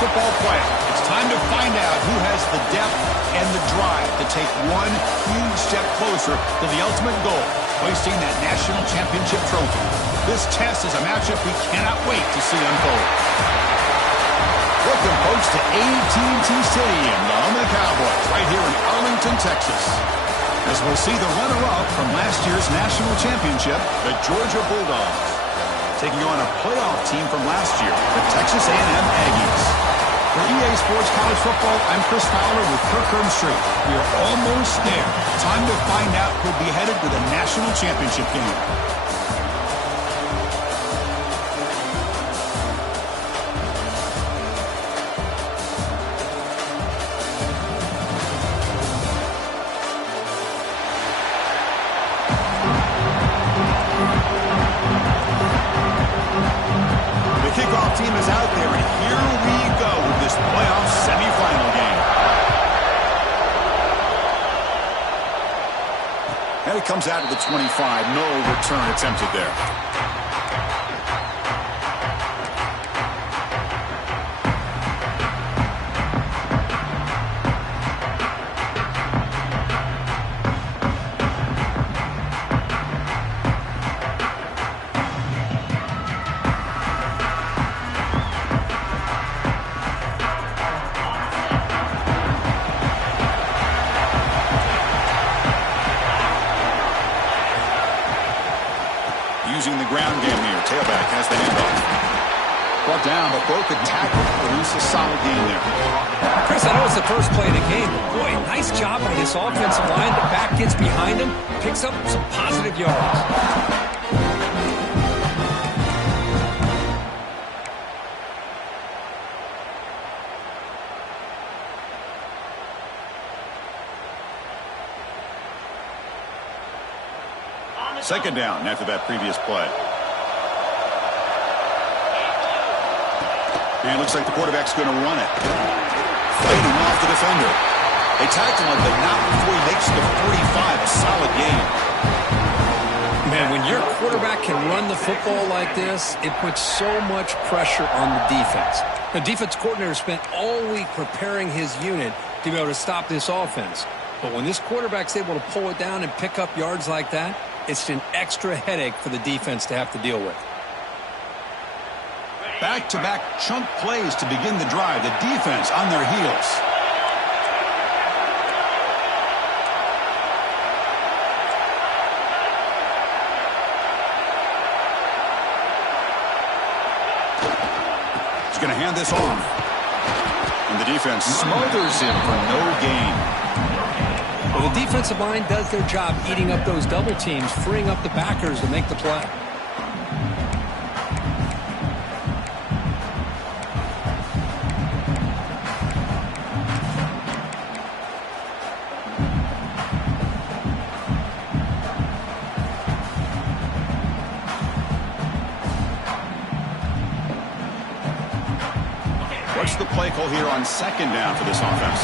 football player. It's time to find out who has the depth and the drive to take one huge step closer to the ultimate goal, hoisting that national championship trophy. This test is a matchup we cannot wait to see unfold. Welcome, folks, to AT&T Stadium, the home of the Cowboys, right here in Arlington, Texas. As we'll see the runner-up from last year's national championship, the Georgia Bulldogs, taking on a playoff team from last year, the Texas A&M Aggies. For EA Sports College Football, I'm Chris Fowler with Kirk Herbstreit. We are almost there. Time to find out who'll be headed to the national championship game. Team is out there, and here we go with this playoff semifinal game. And it comes out to the 25. No return attempted there. Using the ground game here. Tailback has the handoff. Brought down, but broke the tackle. Produce a solid gain there. Chris, I know it's the first play of the game, but boy, nice job by this offensive line. The back gets behind him, picks up some positive yards. Second down after that previous play. And it looks like the quarterback's going to run it. Fighting off the defender. They tackle him, but not before he makes the 45. A solid gain. Man, when your quarterback can run the football like this, it puts so much pressure on the defense. The defense coordinator spent all week preparing his unit to be able to stop this offense. But when this quarterback's able to pull it down and pick up yards like that, it's an extra headache for the defense to have to deal with. Back-to-back chunk plays to begin the drive. The defense on their heels. He's going to hand this off. And the defense smothers him for no gain. Well, the defensive line does their job eating up those double teams, freeing up the backers to make the play. What's the play call here on second down for this offense?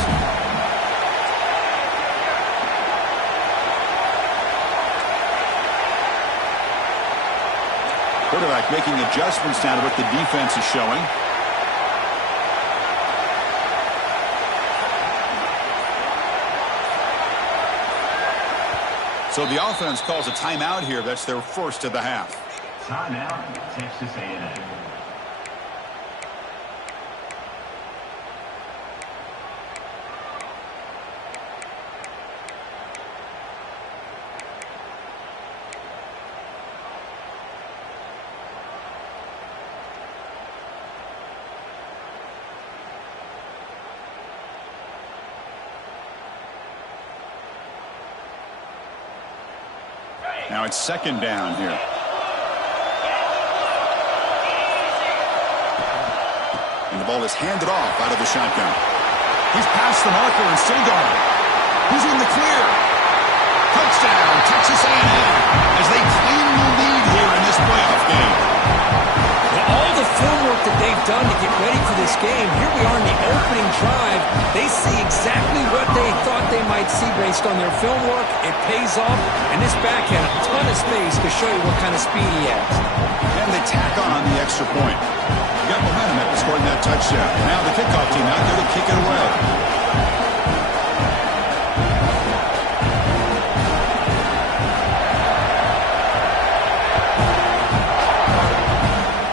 Quarterback making adjustments now to what the defense is showing. So the offense calls a timeout here. That's their first of the half. Timeout, Texas A&M. Now it's second down here. And the ball is handed off out of the shotgun. He's past the marker and still going. He's in the clear. Touchdown, Texas A&M, as they claim the lead here in this playoff game. Well, all the film work that they've done to get ready for this game, here we are in the opening drive. They see exactly what they thought they might see based on their film work. It pays off, and this back had a ton of space to show you what kind of speed he has. And they tack on the extra point. got momentum after scoring that touchdown. Now the kickoff team out there to kick it away.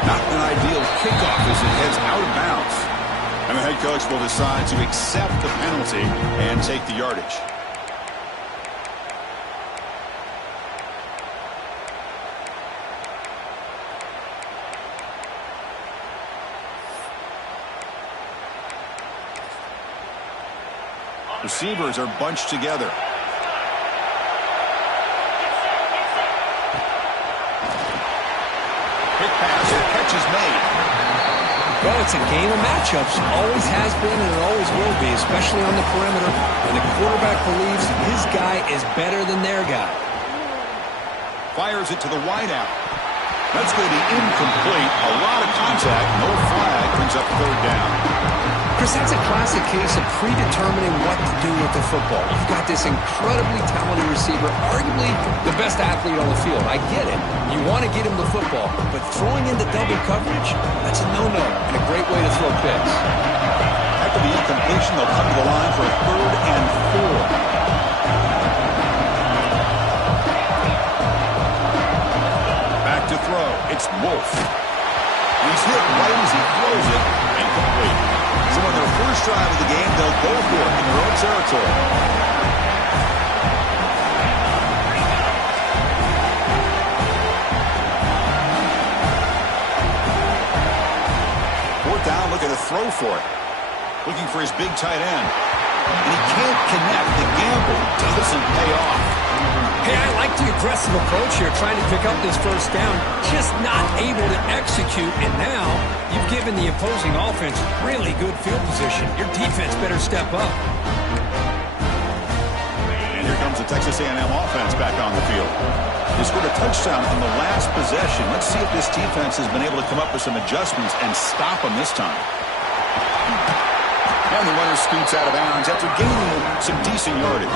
Not an ideal kickoff as it heads out of bounds. And the head coach will decide to accept the penalty and take the yardage. Receivers are bunched together. Quick pass, the catch is made. Well, it's a game of matchups. Always has been and it always will be, especially on the perimeter. And the quarterback believes his guy is better than their guy. Fires it to the wideout. That's going to be incomplete. A lot of contact. No flag. Brings up third down. Chris, that's a classic case of predetermining what to do with the football. You've got this incredibly talented receiver, arguably the best athlete on the field. I get it. You want to get him the football, but throwing into double coverage, that's a no-no and a great way to throw picks. After the incompletion, they'll come to the line for a 3rd and 4. Back to throw. It's Wolf. He's hit right as he throws it. Incomplete. So on their first drive of the game, they'll go for it in their own territory. Fourth down, look at a throw for it. Looking for his big tight end. And he can't connect. The gamble doesn't pay off. Hey, I like the aggressive approach here, trying to pick up this first down, just not able to execute, and now you've given the opposing offense really good field position. Your defense better step up. And here comes the Texas A&M offense back on the field. They scored a touchdown on the last possession. Let's see if this defense has been able to come up with some adjustments and stop them this time. And the runner scoots out of bounds after gaining some decent yardage.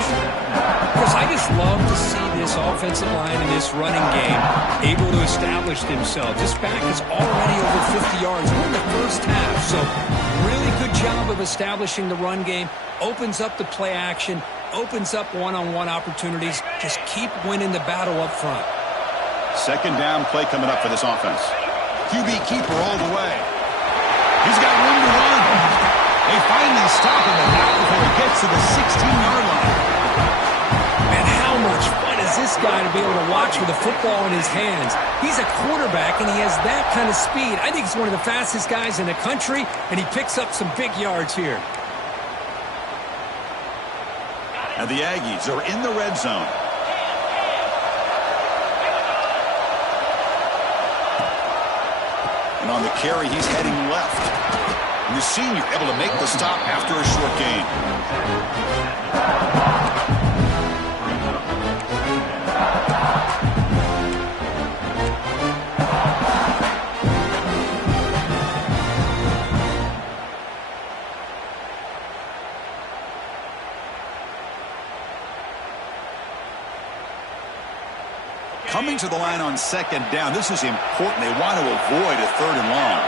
Chris, I just love to see this offensive line and this running game able to establish themselves. This back is already over 50 yards. We're in the first half, so really good job of establishing the run game. Opens up the play action, opens up one-on-one opportunities. Just keep winning the battle up front. Second down play coming up for this offense. QB keeper all the way. He's got room to run. They finally stop him before he gets to the 16-yard line. Man, how much fun is this guy to be able to watch with a football in his hands? He's a quarterback, and he has that kind of speed. I think he's one of the fastest guys in the country, and he picks up some big yards here. And the Aggies are in the red zone. And on the carry, he's heading left. And the senior able to make the stop after a short gain. Coming to the line on second down. This is important. They want to avoid a 3rd and long.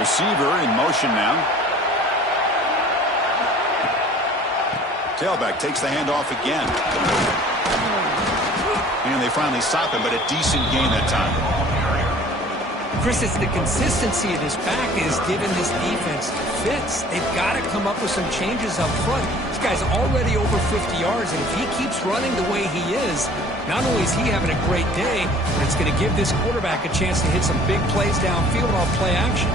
Receiver in motion now. Tailback takes the handoff again. And they finally stop him, but a decent gain that time. Chris, it's the consistency of this back is giving this defense fits. They've got to come up with some changes up front. This guy's already over 50 yards, and if he keeps running the way he is, not only is he having a great day, but it's going to give this quarterback a chance to hit some big plays downfield off play action.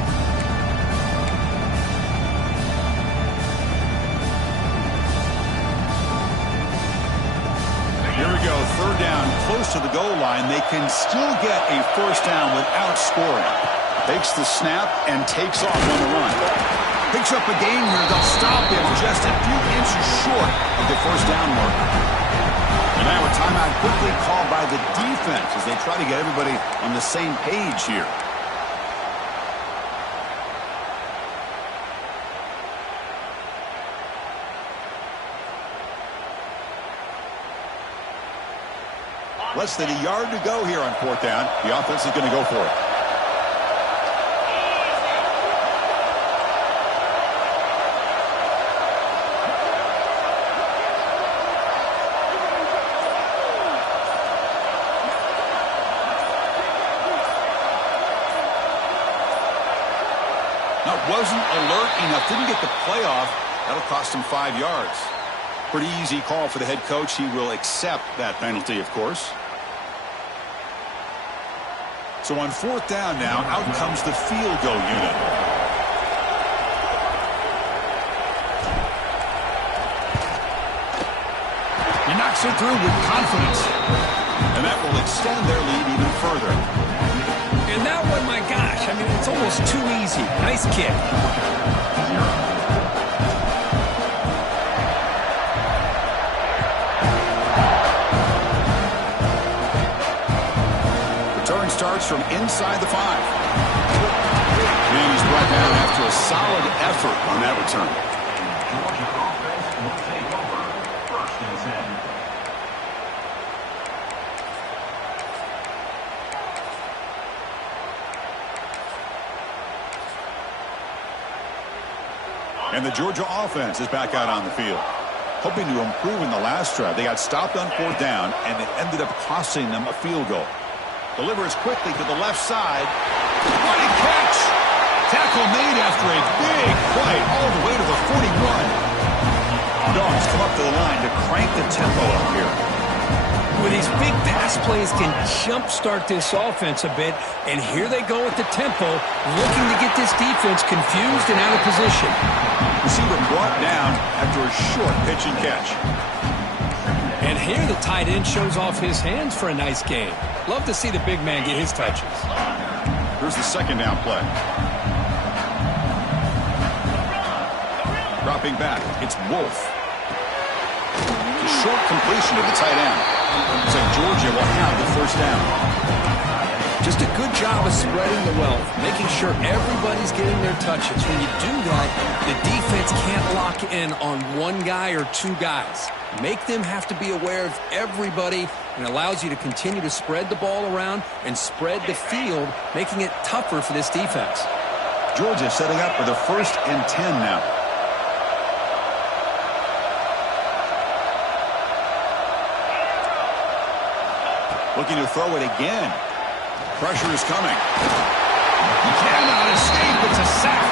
Here we go, 3rd down, close to the goal line. They can still get a first down without scoring. Takes the snap and takes off on the run. Picks up a gain here. They'll stop him just a few inches short of the first down mark. And now a timeout quickly called by the defense as they try to get everybody on the same page here. Less than a yard to go here on 4th down. The offense is going to go for it. Wasn't alert enough, didn't get the play off. That'll cost him 5 yards. Pretty easy call for the head coach. He will accept that penalty, of course. So on 4th down now, out comes the field goal unit. He knocks it through with confidence. And that will extend their lead even further. And that one, my gosh, I mean, it's almost too easy. Nice kick. Return starts from inside the 5. And he's brought down after a solid effort on that return. Georgia offense will take over 1st and 10. And the Georgia offense is back out on the field. Hoping to improve in the last drive. They got stopped on 4th down, and it ended up costing them a field goal. Delivers quickly to the left side. What a catch! Tackle made after a big play all the way to the 41. Dogs come up to the line to crank the tempo up here. With these big pass plays can jumpstart this offense a bit, and here they go with the tempo, looking to get this defense confused and out of position. Receiver brought down after a short pitch and catch. And here the tight end shows off his hands for a nice game. Love to see the big man get his touches. Here's the 2nd down play. Dropping back, it's Wolf. A short completion to the tight end. Looks like Georgia will have the 1st down. Just a good job of spreading the wealth, making sure everybody's getting their touches. When you do that, the defense can't lock in on one guy or 2 guys. Make them have to be aware of everybody, and allows you to continue to spread the ball around and spread the field, making it tougher for this defense. Georgia setting up for the 1st and 10 now. Looking to throw it again. Pressure is coming. He cannot escape. It's a sack.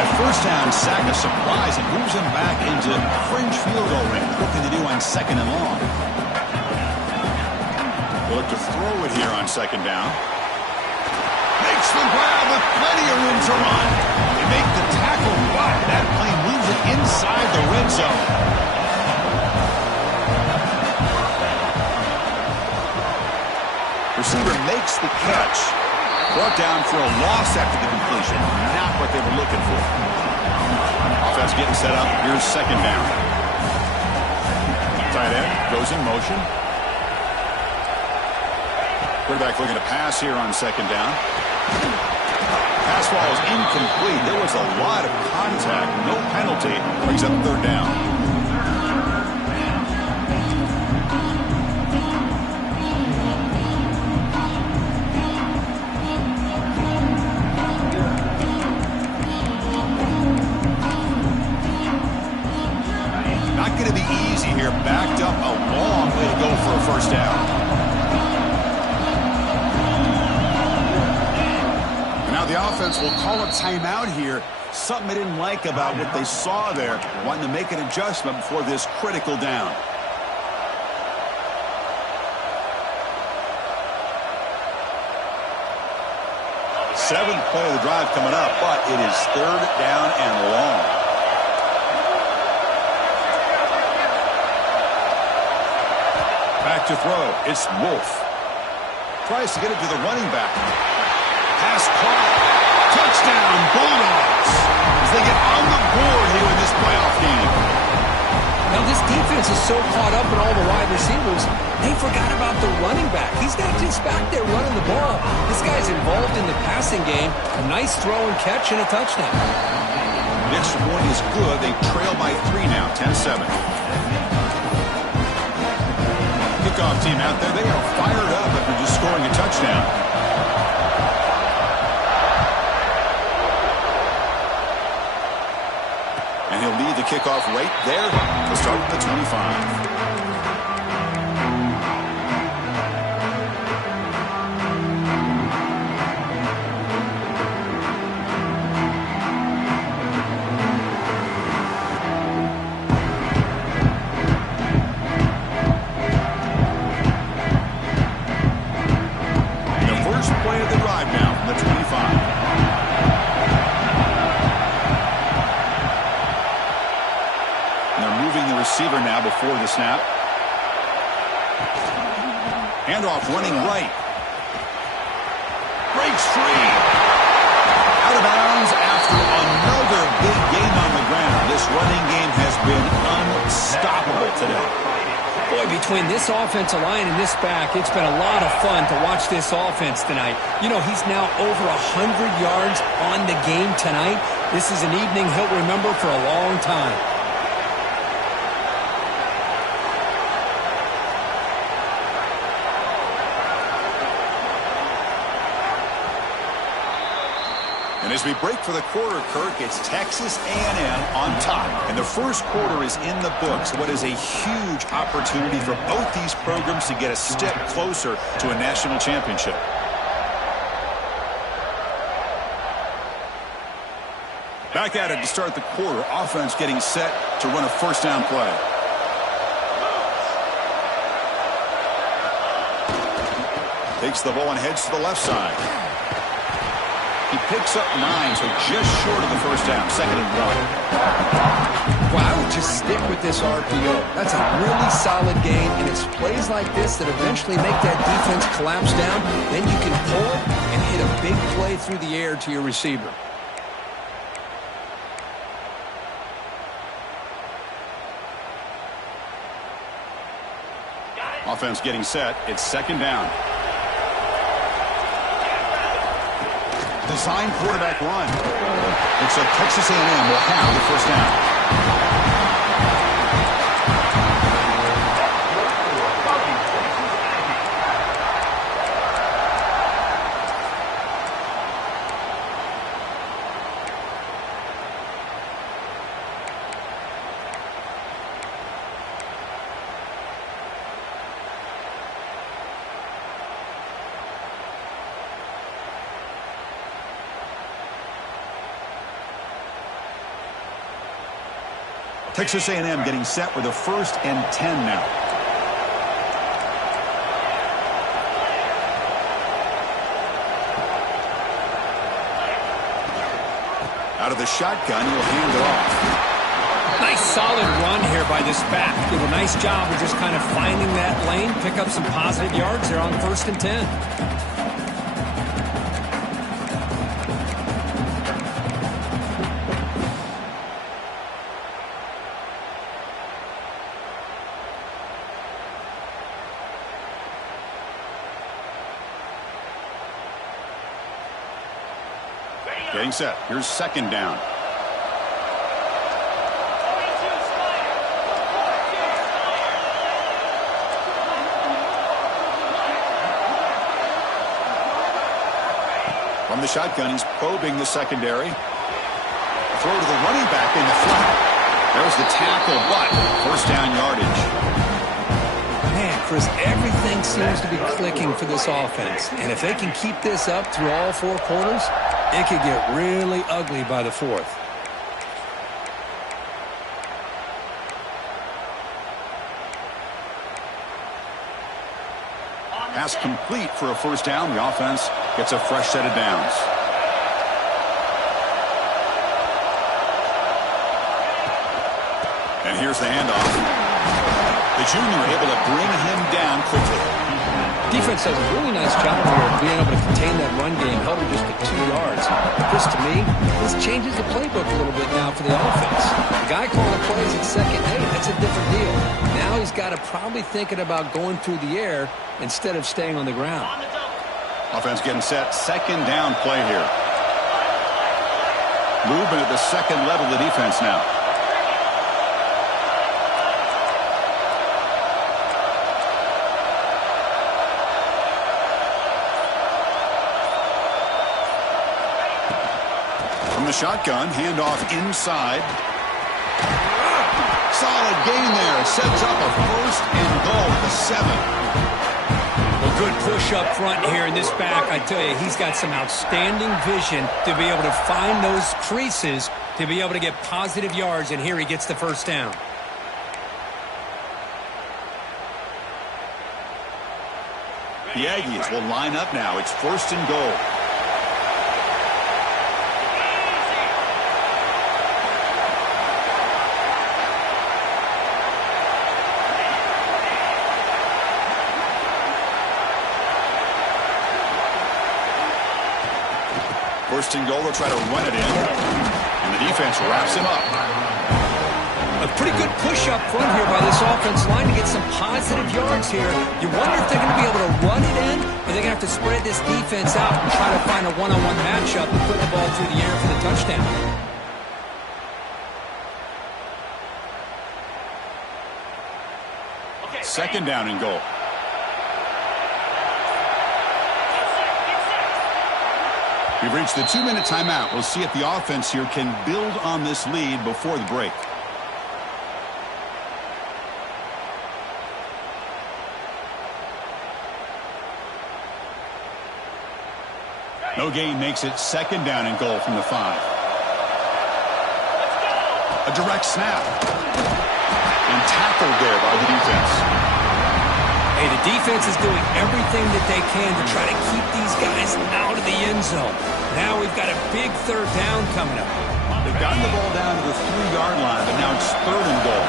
At 1st down, sack a surprise and moves him back into fringe field goal range. Looking to do on 2nd and long. They'll look to throw it here on 2nd down. Makes the grab with plenty of room to run. They make the tackle, but that play moves it inside the red zone. Receiver makes the catch. Brought down for a loss after the completion. Not what they were looking for. Offense getting set up. Here's 2nd down. Tight end goes in motion. Quarterback looking to pass here on 2nd down. Pass ball is incomplete. There was a lot of contact. No penalty. Brings up 3rd down. Going to be easy here. Backed up a long way to go for a 1st down. Now the offense will call a timeout here. Something they didn't like about what they saw there. Wanting to make an adjustment before this critical down. Seventh play of the drive coming up, but it is 3rd down and long. Back to throw. It's Wolf. Tries to get it to the running back. Pass caught. Touchdown, Bulldogs. As they get on the board here in this playoff game. Now this defense is so caught up in all the wide receivers, they forgot about the running back. He's not just back there running the ball. This guy's involved in the passing game. A nice throw and catch and a touchdown. The extra point is good. They trail by 3 now, 10-7. kickoff team out there. They are fired up after just scoring a touchdown. And he'll lead the kickoff right there to start at the 25. Receiver now before the snap. Handoff running right. Breaks free. Out of bounds after another big gain on the ground. This running game has been unstoppable today. Boy, between this offensive line and this back, it's been a lot of fun to watch this offense tonight. You know, he's now over 100 yards on the game tonight. This is an evening he'll remember for a long time. And as we break for the quarter, Kirk, it's Texas A&M on top. And the first quarter is in the books. What is a huge opportunity for both these programs to get a step closer to a national championship. Back at it to start the quarter. Offense getting set to run a first down play. Takes the ball and heads to the left side. He picks up 9, so just short of the first down. 2nd and 1. Well, I would just stick with this RPO. That's a really solid game, and it's plays like this that eventually make that defense collapse down. Then you can pull it and hit a big play through the air to your receiver. Offense getting set. It's 2nd down. Design quarterback run. Looks like Texas A&M will have the first down. Texas A&M getting set with a 1st and 10 now. Out of the shotgun, he'll hand it off. Nice solid run here by this back. Did a nice job of just kind of finding that lane, pick up some positive yards there on 1st and 10. Getting set. Here's 2nd down. From the shotgun, he's probing the secondary. Throw to the running back in the flat. There's the tackle, but 1st down yardage. Man, Chris, everything seems to be clicking for this offense. And if they can keep this up through all 4 quarters, it could get really ugly by the 4th. Pass complete for a first down. The offense gets a fresh set of downs. And here's the handoff. The junior able to bring him down quickly. Defense does a really nice job here of being able to contain that run game, held him just to 2 yards. Chris, to me, this changes the playbook a little bit now for the offense. The guy calling the plays at 2nd and 8, that's a different deal. Now he's got to probably thinking about going through the air instead of staying on the ground. Offense getting set. 2nd down play here. Movement at the 2nd level of the defense now. From the shotgun, handoff inside. Solid gain there. Sets up a first and goal at the 7. Well, good push up front here in this back. I tell you, he's got some outstanding vision to be able to find those creases to be able to get positive yards, and here he gets the first down. The Aggies will line up now. It's first and goal. First and goal, they'll try to run it in. And the defense wraps him up. A pretty good push up front here by this offense line to get some positive yards here. You wonder if they're going to be able to run it in, or they're going to have to spread this defense out and try to find a one-on-one matchup and put the ball through the air for the touchdown. Second down and goal. We've reached the 2-minute timeout. We'll see if the offense here can build on this lead before the break. No gain makes it second down and goal from the 5. A direct snap. And tackled there by the defense. Hey, the defense is doing everything that they can to try to keep these guys out of the end zone. Now we've got a big third down coming up. They've gotten the ball down to the 3-yard line, but now it's third and goal.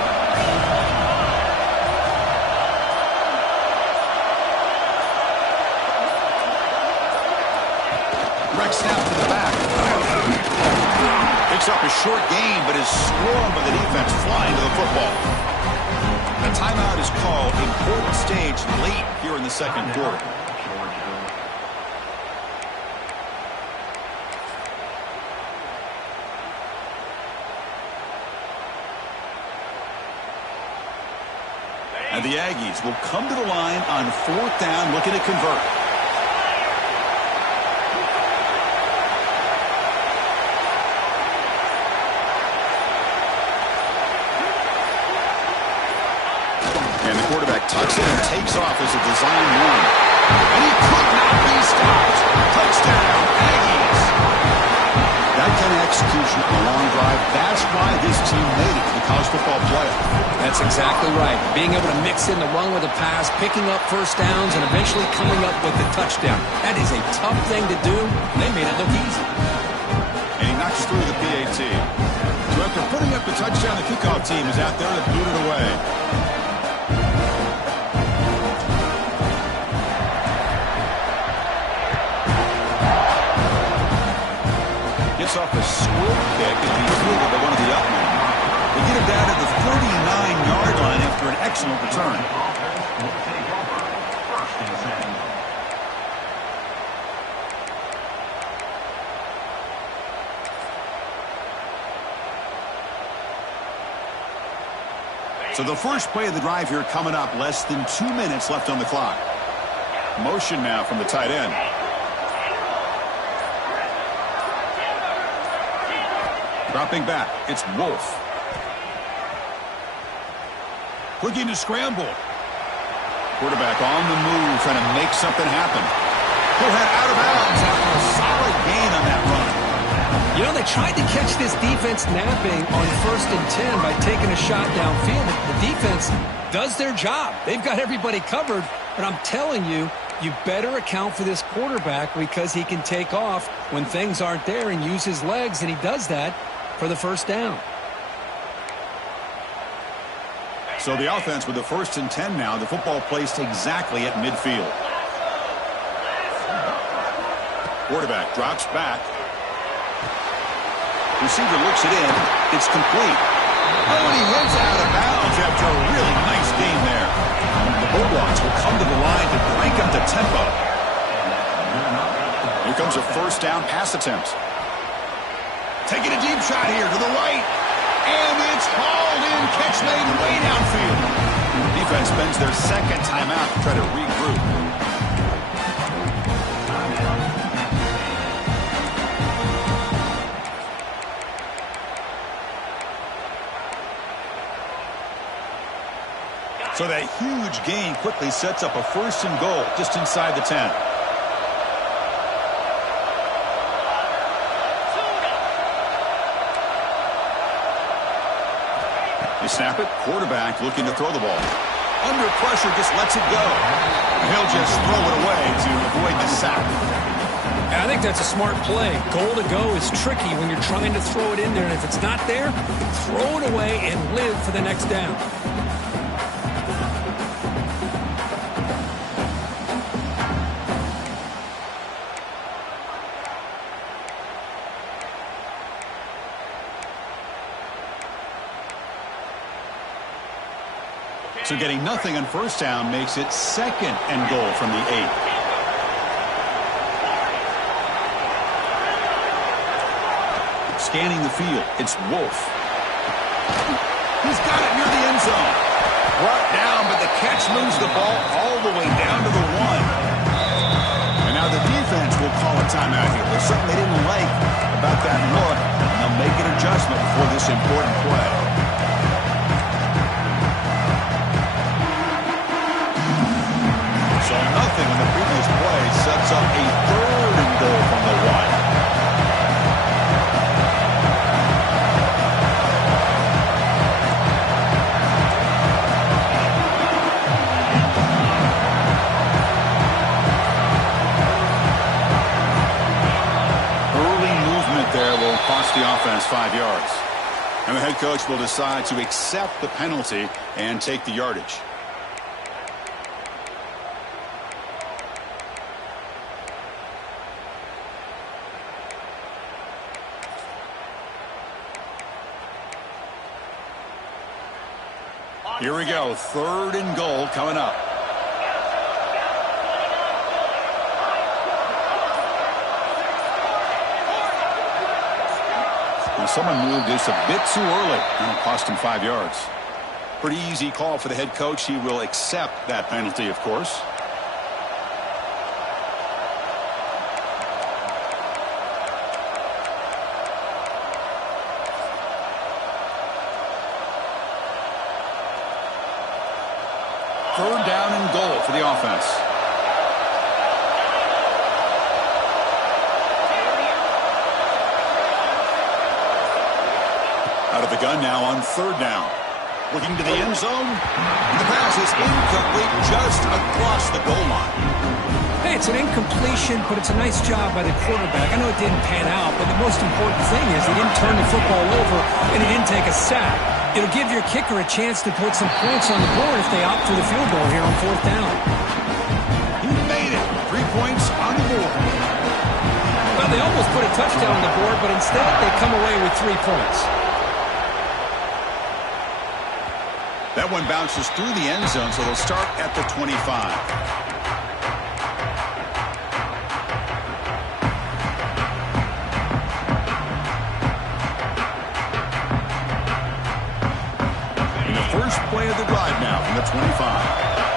Direct snap to the back. Picks up a short gain, but is swarmed by the defense flying to the football. A timeout is called. Important stage late here in the second quarter. And the Aggies will come to the line on fourth down, looking to convert. And the quarterback tucks it and takes off as a design run. And he could not be stopped. Touchdown, Aggies. That kind of execution on a long drive, that's why this team made it to the college football playoff. That's exactly right. Being able to mix in the run with a pass, picking up first downs, and eventually coming up with the touchdown. That is a tough thing to do, and they made it look easy. And he knocks through the PAT. So after putting up the touchdown, the kickoff team is out there to boot it away. Off a squirt kick and he fielded to one of the up men. They get him down at the 39-yard line after an excellent return. So the first play of the drive here coming up, less than 2 minutes left on the clock. Motion now from the tight end. Dropping back, it's Wolf. Looking to scramble. Quarterback on the move, trying to make something happen. He'll head out of bounds after a solid gain on that run. You know, they tried to catch this defense napping on 1st and 10 by taking a shot downfield. The defense does their job. They've got everybody covered, but I'm telling you, you better account for this quarterback because he can take off when things aren't there and use his legs, and he does that for the first down. So the offense with the 1st and 10 now, the football placed exactly at midfield. Quarterback drops back. Receiver looks it in. It's complete. Oh, and he heads out of bounds after a really nice game there. The Bulldogs will come to the line to break up the tempo. Here comes a first down pass attempt. Taking a deep shot here to the right. And it's hauled in. Catch made way downfield. Defense spends their second timeout to try to regroup. So that huge gain quickly sets up a 1st and goal just inside the 10. They snap it. Quarterback looking to throw the ball. Under pressure, just lets it go. He'll just throw it away to avoid the sack. I think that's a smart play. Goal to go is tricky when you're trying to throw it in there, and if it's not there, throw it away and live for the next down. So getting nothing on 1st down makes it 2nd and goal from the 8. Scanning the field, it's Wolf. He's got it near the end zone. Brought down, but the catch moves the ball all the way down to the 1. And now the defense will call a timeout here. There's something they didn't like about that look, and they'll make an adjustment before this important play. So nothing on the previous play sets up a 3rd and goal from the 1. Cost the offense 5 yards. And the head coach will decide to accept the penalty and take the yardage. Here we go. 3rd and goal coming up. Someone moved this a bit too early, and it cost him 5 yards. Pretty easy call for the head coach. He will accept that penalty, of course. Third down and goal for the offense. Out of the gun now on 3rd down. Looking to the end zone. The pass is incomplete just across the goal line. Hey, it's an incompletion, but it's a nice job by the quarterback. I know it didn't pan out, but the most important thing is he didn't turn the football over and he didn't take a sack. It'll give your kicker a chance to put some points on the board if they opt for the field goal here on 4th down. He made it. 3 points on the board. Well, they almost put a touchdown on the board, but instead they come away with 3 points. That one bounces through the end zone, so they'll start at the 25. In the first play of the drive now from the 25.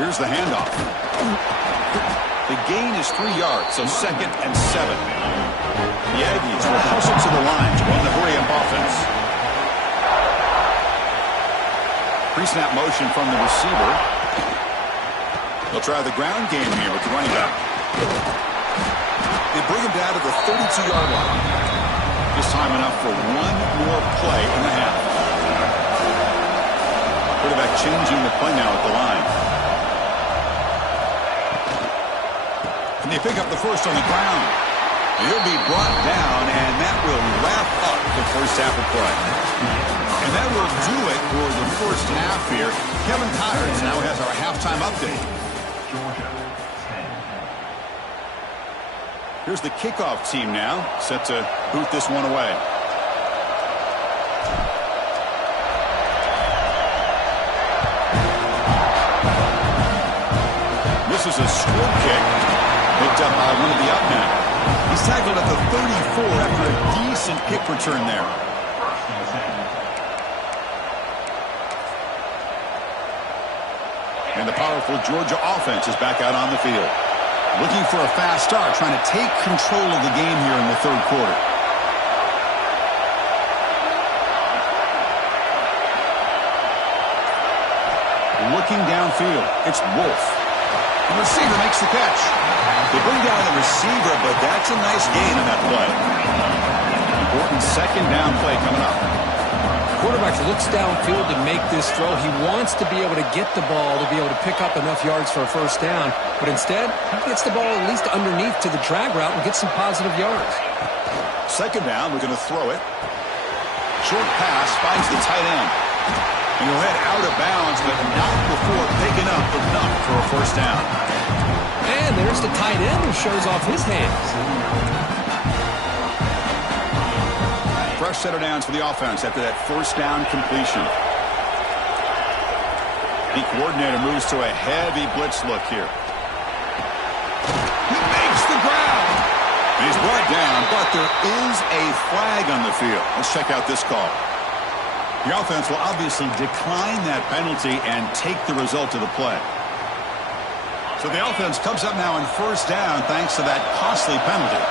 Here's the handoff. The gain is 3 yards, so 2nd and 7. The Aggies will hustle to the line to run the hurry-up offense. Pre-snap motion from the receiver. They'll try the ground game here with the running back. They bring him down to the 32-yard line. Just time enough for one more play in the half. Quarterback changing the play now at the line. And they pick up the first on the ground. He'll be brought down, and that will wrap up the first half of play. And that will do it for the first half here. Kevin Connors now has our halftime update. Here's the kickoff team now, set to boot this one away. This is a squib kick. Picked up by one of the up men. He's tackled at the 34 after a decent kick return there. And the powerful Georgia offense is back out on the field. Looking for a fast start, trying to take control of the game here in the third quarter. Looking downfield, it's Wolf. The receiver makes the catch. They bring down the receiver, but that's a nice gain on that play. Important second down play coming up. Quarterback looks downfield to make this throw. He wants to be able to get the ball to be able to pick up enough yards for a first down. But instead, he gets the ball at least underneath to the drag route and gets some positive yards. Second down, we're going to throw it. Short pass finds the tight end. And he'll head out of bounds, but not before picking up enough for a first down. And there's the tight end who shows off his hands. Fresh set of downs for the offense after that first down completion. The coordinator moves to a heavy blitz look here. He makes the grab. He's brought down, but there is a flag on the field. Let's check out this call. The offense will obviously decline that penalty and take the result of the play. So the offense comes up now on first down thanks to that costly penalty.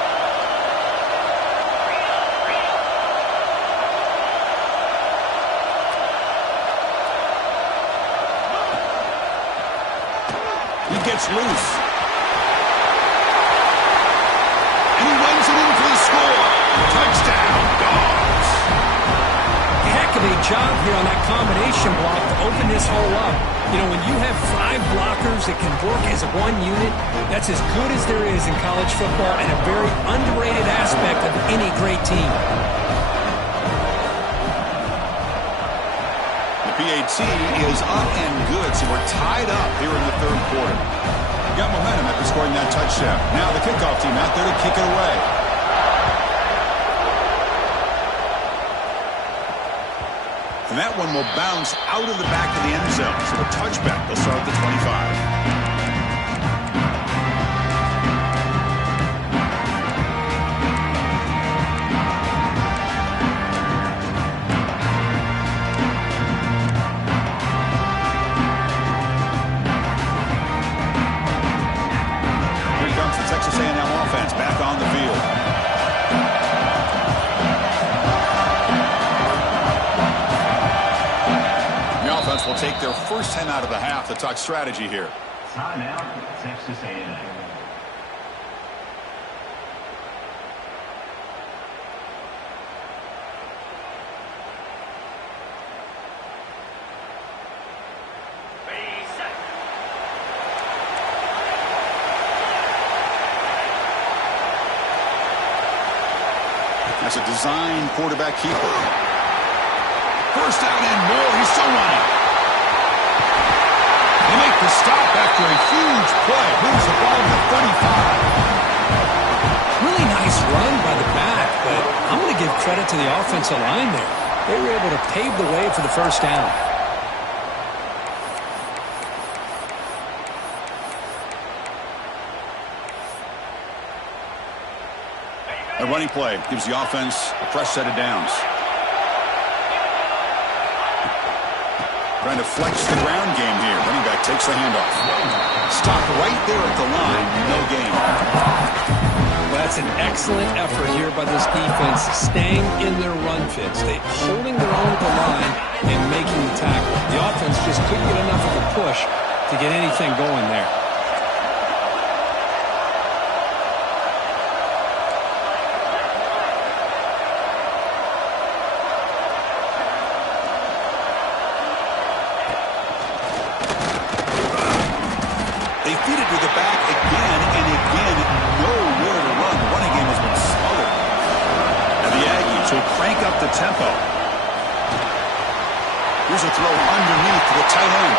He gets loose. And he runs it in for the score. Touchdown, Dogs. Heck of a job here on that combination block to open this hole up. You know, when you have 5 blockers that can work as one unit, that's as good as there is in college football and a very underrated aspect of any great team. The PAT is up and good, so we're tied up here in the third quarter. Got momentum after scoring that touchdown. Now the kickoff team out there to kick it away. And that one will bounce out of the back of the end zone. So a touchback. They'll start at the 25. Here comes the Texas A&M offense back on the field. Will take their first 10 out of the half to talk strategy here. Timeout, Texas A&M. That's a design quarterback keeper. First down and more. He's still running. They make the stop after a huge play. Moves the ball to the 35. Really nice run by the back, but I'm going to give credit to the offensive line there. They were able to pave the way for the first down. A running play gives the offense a fresh set of downs. Trying to flex the ground game here. Running back takes the handoff. Stop right there at the line. No gain. Well, that's an excellent effort here by this defense, staying in their run fits. They holding their own at the line and making the tackle. The offense just couldn't get enough of a push to get anything going there. Tempo. Here's a throw underneath to the tight end.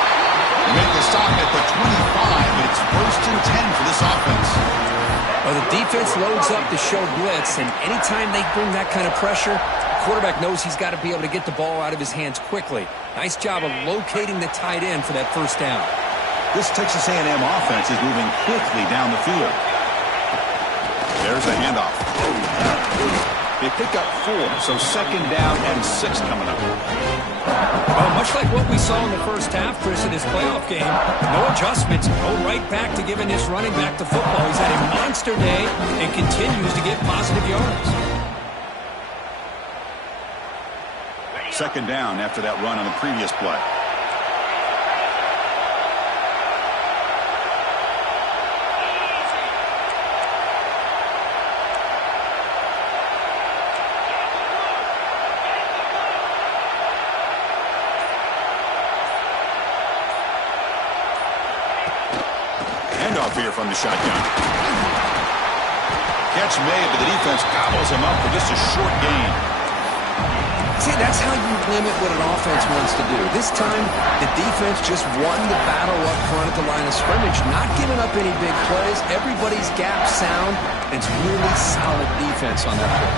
They make the stop at the 25, but it's first and 10 for this offense. Well, the defense loads up to show blitz, and anytime they bring that kind of pressure, the quarterback knows he's got to be able to get the ball out of his hands quickly. Nice job of locating the tight end for that first down. This Texas A&M offense is moving quickly down the field. There's the handoff. They pick up 4, so second down and 6 coming up. Well, much like what we saw in the first half, Chris, in his playoff game, no adjustments, go right back to giving this running back the football. He's had a monster day and continues to get positive yards. Second down after that run on the previous play. Handoff here from the shotgun. Catch made, but the defense gobbles him up for just a short gain. See, that's how you limit what an offense wants to do. This time, the defense just won the battle up front at the line of scrimmage, not giving up any big plays. Everybody's gap sound, and it's really solid defense on that play.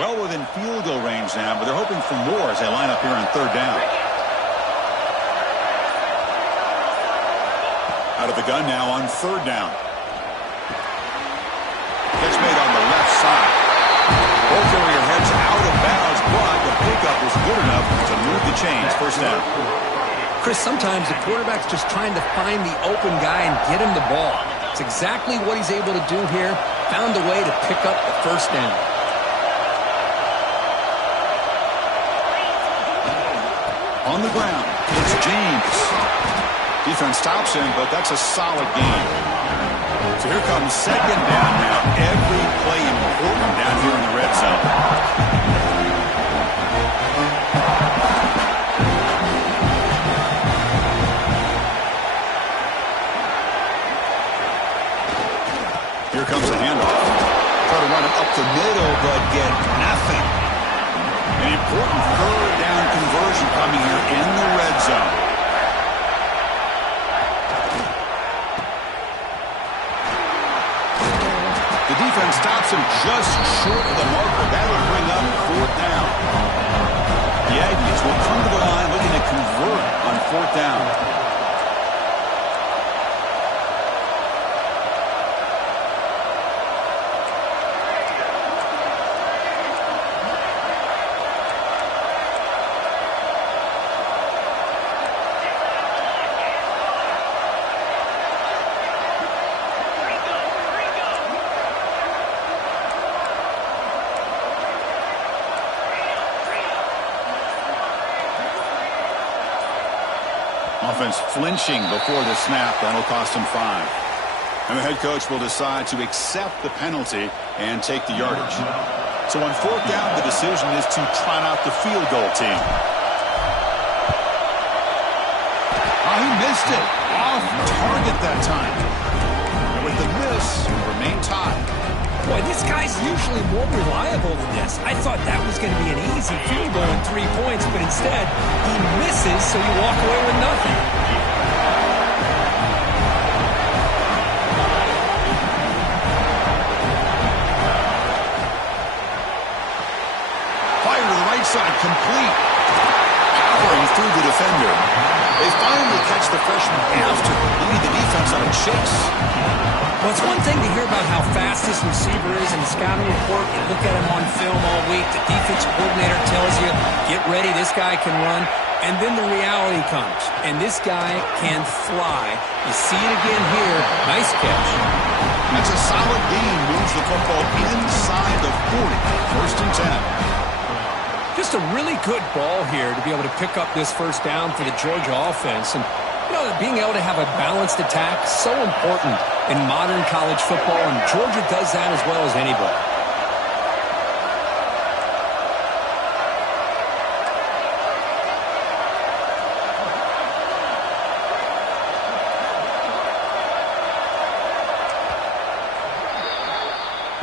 Well within field goal range now, but they're hoping for more as they line up here on third down. Out of the gun now on third down. Catch made on the left side. Ball carrier heads out of bounds, but the pickup was good enough to move the chains. First down. Chris, sometimes the quarterback's just trying to find the open guy and get him the ball. It's exactly what he's able to do here. Found a way to pick up the first down. On the ground, it's James. Defense stops him, but that's a solid gain. So here comes second down now. Every play important down here in the red zone. Here comes the handoff. Try to run it up the middle, but get nothing. An important third down conversion coming here in the red zone. The defense stops him just short of the marker. That'll bring up fourth down. The Aggies will come to the line looking to convert on fourth down. Offense flinching before the snap. That'll cost him 5. And the head coach will decide to accept the penalty and take the yardage. So on fourth down, the decision is to trot out the field goal team. Oh, he missed it. Off target that time. And with the miss, we remain tied. Boy, this guy's usually more reliable than this. I thought that was going to be an easy field goal and 3 points, but instead, he misses, so you walk away with nothing. Fire to the right side, complete. Powering through the defender. They finally catch the freshman after leading the defense on a chase. Well, it's one thing to hear about how fast this receiver is in the scouting report. You look at him on film all week. The defensive coordinator tells you, get ready, this guy can run. And then the reality comes. And this guy can fly. You see it again here. Nice catch. That's a solid gain. Moves the football inside the 40. First and 10. Just a really good ball here to be able to pick up this first down for the Georgia offense. And, you know, being able to have a balanced attack, so important in modern college football, and Georgia does that as well as anybody.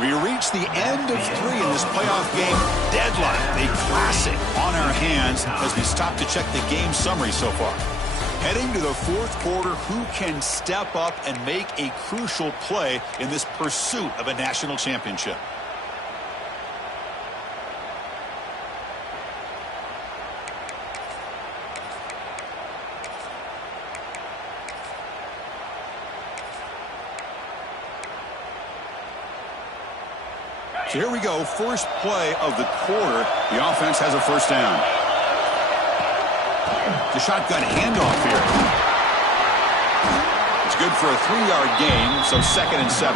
We reach the end of 3 in this playoff game. Deadline, a classic on our hands as we stop to check the game summary so far. Heading to the fourth quarter, who can step up and make a crucial play in this pursuit of a national championship? So here we go, first play of the quarter. The offense has a first down. The shotgun handoff here. It's good for a 3-yard gain, so 2nd and 7.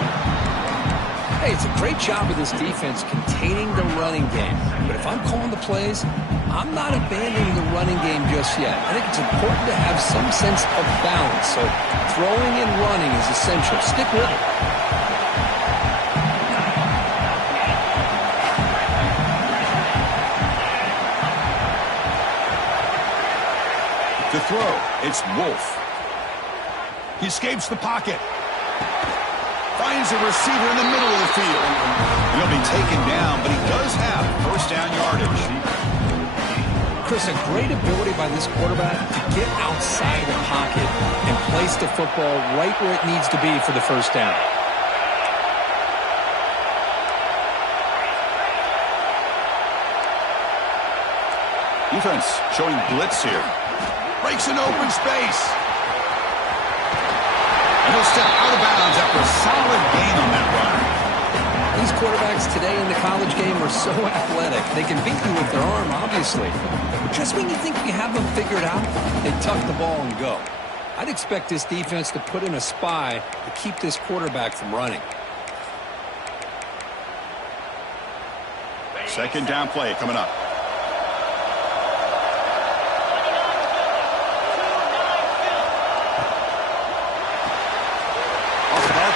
Hey, it's a great job of this defense containing the running game. But if I'm calling the plays, I'm not abandoning the running game just yet. I think it's important to have some sense of balance. So throwing and running is essential. Stick with it. To throw, it's Wolf. He escapes the pocket. Finds a receiver in the middle of the field. He'll be taken down, but he does have first down yardage. Chris, a great ability by this quarterback to get outside the pocket and place the football right where it needs to be for the first down. Defense showing blitz here. Breaks an open space. And he'll step out of bounds after a solid gain on that run. These quarterbacks today in the college game are so athletic. They can beat you with their arm, obviously. But just when you think you have them figured out, they tuck the ball and go. I'd expect this defense to put in a spy to keep this quarterback from running. Second down play coming up.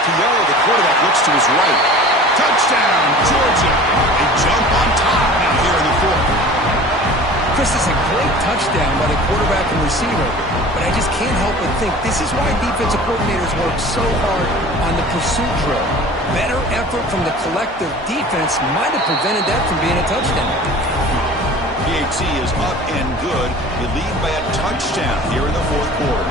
The quarterback looks to his right. Touchdown, Georgia. They jump on top now here in the 4th. Chris, is a great touchdown by the quarterback and receiver, but I just can't help but think this is why defensive coordinators work so hard on the pursuit drill. Better effort from the collective defense might have prevented that from being a touchdown. PAT is up and good. You lead by a touchdown here in the 4th quarter.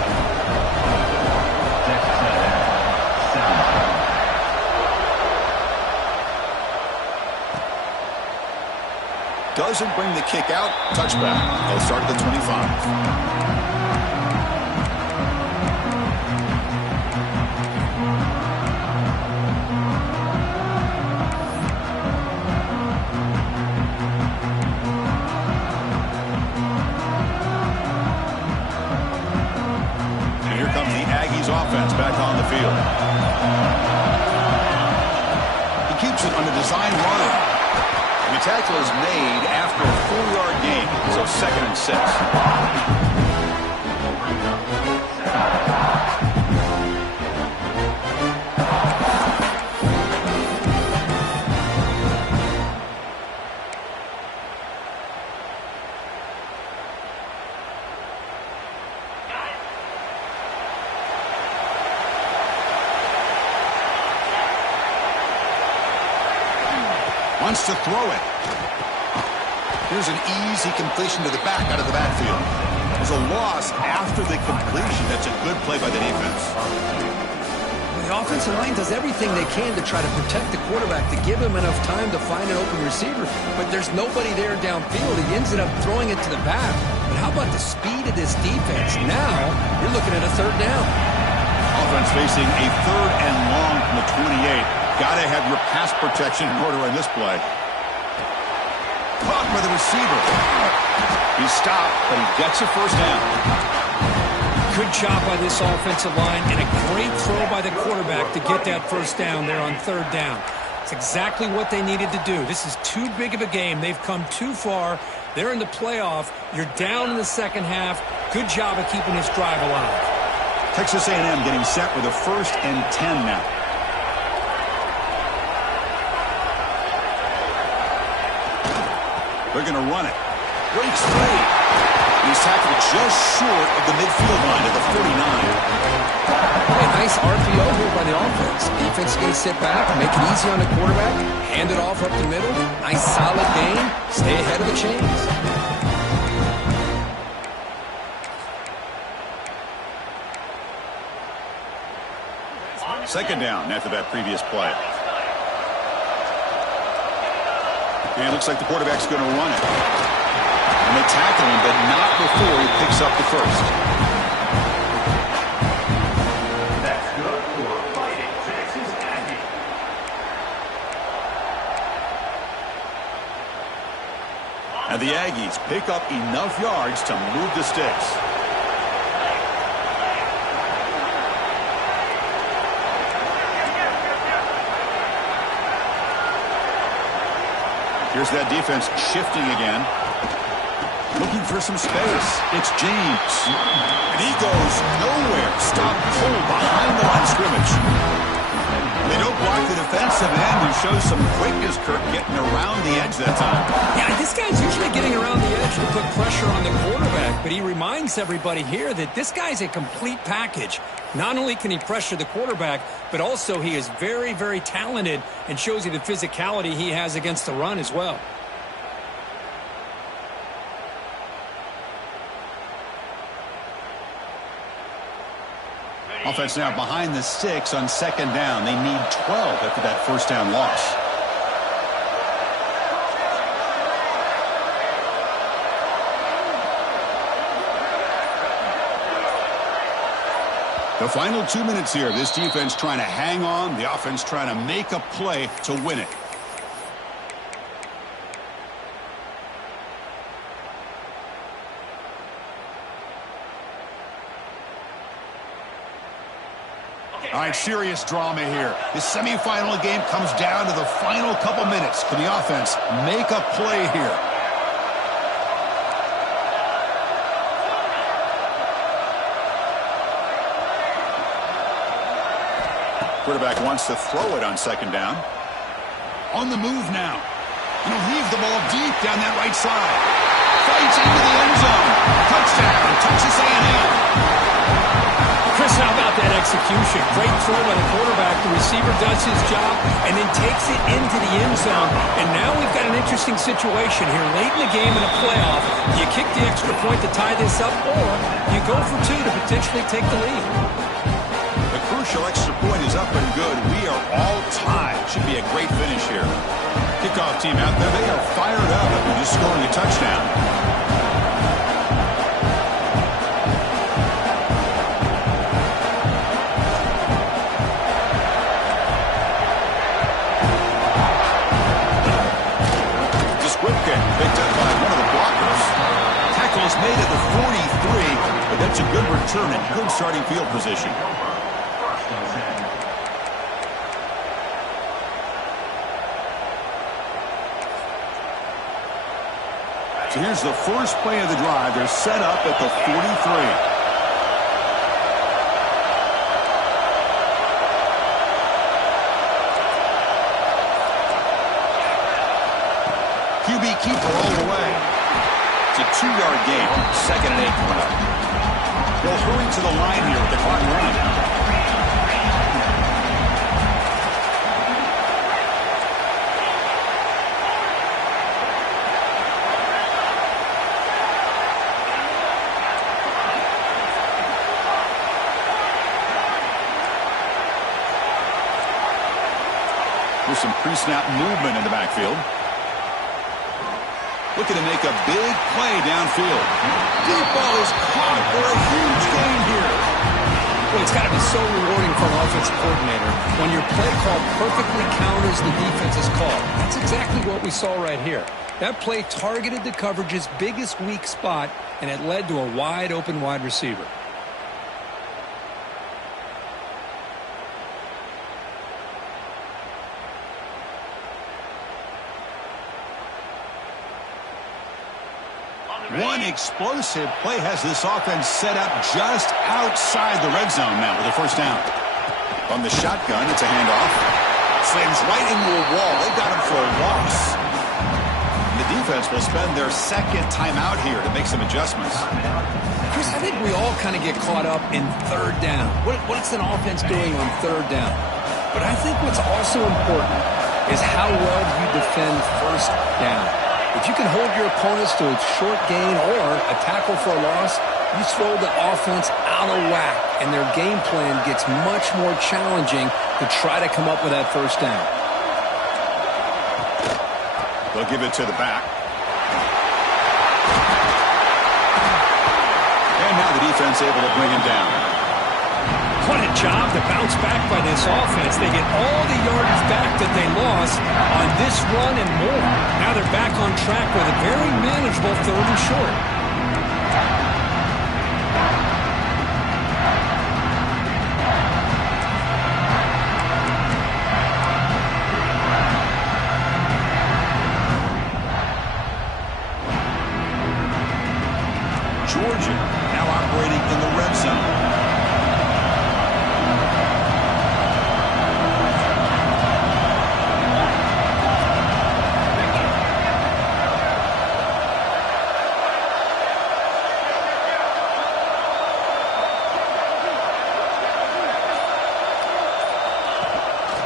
Doesn't bring the kick out. Touchback. They'll start at the 25. And here comes the Aggies offense back on the field. He keeps it on the design run. The tackle is made after a 4-yard gain, so 2nd and 6. Wants to throw it. Here's an easy completion to the back out of the backfield. There's a loss after the completion. That's a good play by the defense. The offensive line does everything they can to try to protect the quarterback, to give him enough time to find an open receiver. But there's nobody there downfield. He ends up throwing it to the back. But how about the speed of this defense? Now you're looking at a 3rd down. Offense facing a 3rd and long from the 28. Got to have your pass protection in order on this play. Caught by the receiver. He stopped, but he gets a first down. Good job by this offensive line and a great throw by the quarterback to get that first down there on 3rd down. It's exactly what they needed to do. This is too big of a game. They've come too far. They're in the playoff. You're down in the second half. Good job of keeping this drive alive. Texas A&M getting set with a 1st and 10 now. They're going to run it. Breaks free. He's tackled just short of the midfield line at the 49. A nice RPO here by the offense. Defense is going to sit back, make it easy on the quarterback, hand it off up the middle. Nice solid gain. Stay ahead of the chains. Second down after that previous play. And it looks like the quarterback's going to run it. And they tackle him, but not before he picks up the first. That's good for Fighting Texas Aggies. And the Aggies pick up enough yards to move the sticks. Here's that defense shifting again. Looking for some space. It's James. And he goes nowhere. Stop cold behind the line of scrimmage. They don't block the defensive end and show some quickness, Kirk, getting around the edge that time. Yeah, this guy's usually getting around the edge to put pressure on the quarterback, but he reminds everybody here that this guy's a complete package. Not only can he pressure the quarterback, but also he is very, very talented and shows you the physicality he has against the run as well. Offense now behind the sticks on second down. They need 12 after that first down loss. The final 2 minutes here. This defense trying to hang on. The offense trying to make a play to win it. All right, serious drama here. This semifinal game comes down to the final couple minutes. Can the offense make a play here? Quarterback wants to throw it on second down. On the move now. And he'll heave the ball deep down that right side. Fights into the end zone. Touchdown. Texas A&M. Chris, how about that execution? Great throw by the quarterback. The receiver does his job and then takes it into the end zone. And now we've got an interesting situation here. Late in the game in a playoff, do you kick the extra point to tie this up, or you go for two to potentially take the lead? The crucial extra point is up and good. We are all tied. Should be a great finish here. Kickoff team out there. They are fired up after just scoring a touchdown. Picked up by one of the blockers. Tackle is made at the 43, but that's a good return and good starting field position. So here's the first play of the drive. They're set up at the 43. QB keeper all the way. It's a 2-yard gain. 2nd and 8 coming up. They'll hurry to the line here with the clock running. There's some pre-snap movement in the backfield. Looking to make a big play downfield. Deep ball is caught for a huge gain here. Well, it's got to be so rewarding for an offensive coordinator when your play call perfectly counters the defense's call. That's exactly what we saw right here. That play targeted the coverage's biggest weak spot, and it led to a wide-open wide receiver. One explosive play has this offense set up just outside the red zone now with a first down. On the shotgun, it's a handoff. Slams right into a wall. They got him for a loss. The defense will spend their second timeout here to make some adjustments. Chris, I think we all kind of get caught up in third down. What's an offense doing on third down? But I think what's also important is how well do you defend first down. If you can hold your opponents to a short gain or a tackle for a loss, you throw the offense out of whack, and their game plan gets much more challenging to try to come up with that first down. They'll give it to the back. And now the defense able to bring him down. What a job to bounce back by this offense. They get all the yardage back that they lost on this run and more. Now they're back on track with a very manageable 3rd and short. Georgia now operating in the red zone.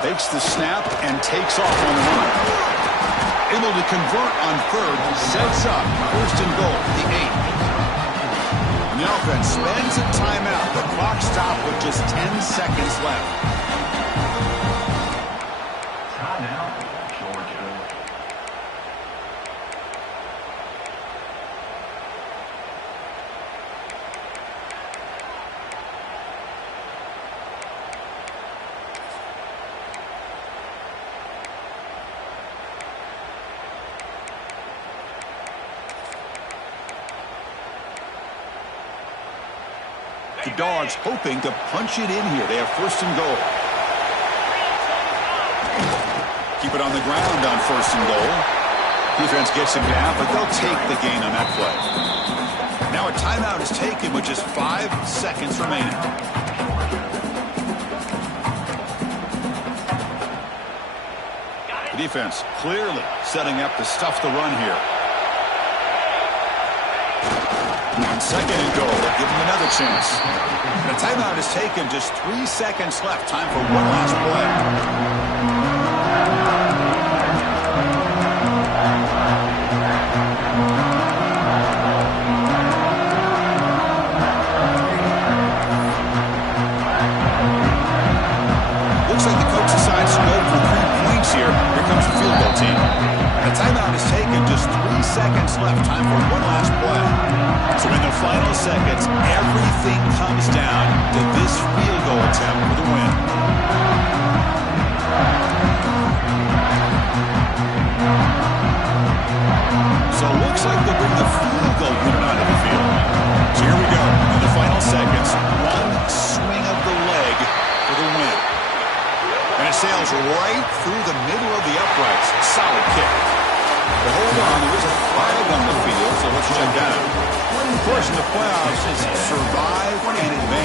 Takes the snap and takes off on the run. Able to convert on 3rd, sets up 1st and goal, the 8. And the offense spends a timeout. The clock stopped with just 10 seconds left. Timeout, Georgia. The Dogs hoping to punch it in here. They have 1st and goal. Keep it on the ground on 1st and goal. Defense gets him down, but they'll take the gain on that play. Now a timeout is taken with just 5 seconds remaining. The defense clearly setting up to stuff the run here. On 2nd and goal, they'll give him another chance. The timeout is taken, just 3 seconds left. Time for one last play. Looks like the coach decides to go for 3 points here. Here comes the field goal team. The timeout is taken, just 3 seconds left. Time for one last play. So in the final seconds, everything comes down to this field goal attempt for the win. So it looks like they'll bring the field goal unit onto the field. So here we go. In the final seconds, one swing of the leg for the win. And it sails right through the middle of the uprights. Solid kick. But hold on, there is a flag on the field, so let's check that out. Of course, in the playoffs, it's survive and advance.